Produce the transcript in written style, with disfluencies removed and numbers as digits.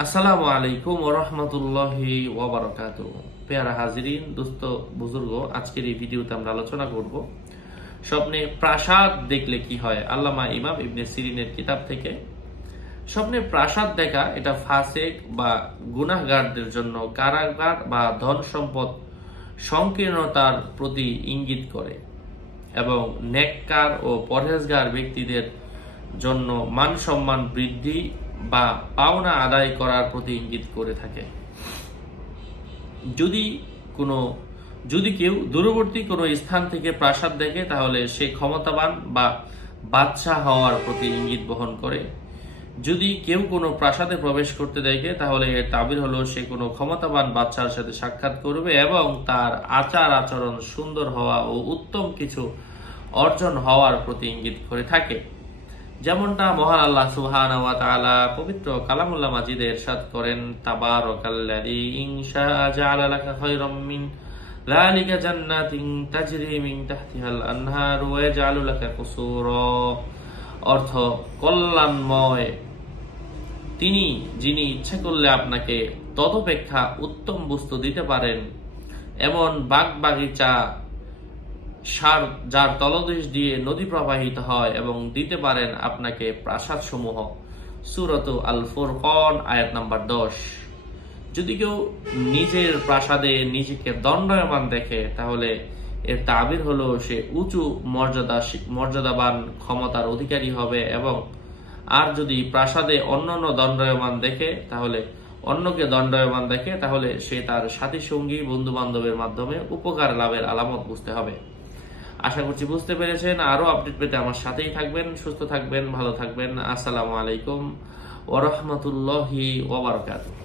আসসালামু আলাইকুম ওয়া রাহমাতুল্লাহি ওয়া বারাকাতুহু। প্যারা হাজিরিন, দোস্ত বুজুর্গ, আজকের এই ভিডিওতে আমরা আলোচনা করব স্বপ্নে প্রাসাদ দেখলে কি হয়। আল্লামা ইমাম ইবনে সিরিনের কিতাব থেকে। স্বপ্নে প্রাসাদ দেখা এটা ফাসেক বা গুনাহগারদের জন্য কারাগার বা ধন সম্পদ সংকীর্ণতার প্রতি ইঙ্গিত করে এবং নেককার ও পরহেজগার ব্যক্তিদের জন্য মান সম্মান বৃদ্ধি বা পাওনা আদায় করার প্রতি ইঙ্গিত করে থাকে। যদি কেউ দূরবর্তী কোনো স্থান থেকে প্রাসাদ দেখে, তাহলে সে ক্ষমতাবান বা বাদশাহ হওয়ার প্রতি ইঙ্গিত বহন করে। যদি কেউ কোনো প্রাসাদে প্রবেশ করতে দেখে, তাহলে এর তাবির হলো সে কোনো ক্ষমতাবান বাদশার সাথে সাক্ষাৎ করবে এবং তার আচার আচরণ সুন্দর হওয়া ও উত্তম কিছু অর্জন হওয়ার প্রতি ইঙ্গিত করে থাকে। যেমনটা মহান আল্লাহ সুবহানাহু ওয়া তাআলা পবিত্র কালামুল্লাহ মাজিদে ইরশাদ করেন, তাবারাকাল্লাযী ইন শাআ জাআলা লাকা খায়রাম মিন যালিকা জান্নাতিন তাজরি মিন তাহতিহাল আনহার ওয়া ইয়াজআলু লাকা কুসুরা। অর্থ, কল্যাণময় তিনি, যিনি ইচ্ছা করলে আপনাকে তদপেক্ষা উত্তম বস্তু দিতে পারেন এমন বাগবাগিচা যার তলদেশ দিয়ে নদী প্রবাহিত হয়, এবং দিতে পারেন আপনাকে প্রাসাদ সমূহ। সূরাত আল ফুরকান আয়াত নাম্বার 10। যদি কেউ নিজের প্রাসাদে নিজেকে দণ্ডায়মান দেখে, তাহলে এর তাবির হলো সে উঁচু মর্যাদাবান ক্ষমতার অধিকারী হবে। আর যদি প্রাসাদে অন্যান্য দণ্ডায়মান দেখে, তাহলে সে তার সাথী সঙ্গী বন্ধু বান্ধবের মাধ্যমে উপকার লাভের আলামত বুঝতে হবে। আশা করছি বুঝতে পেরেছেন। আরো আপডেট পেতে আমার সাথেই থাকবেন। সুস্থ থাকবেন, ভালো থাকবেন। আসসালামু আলাইকুম ওয়া রাহমাতুল্লাহি ওয়া বারাকাতুহু।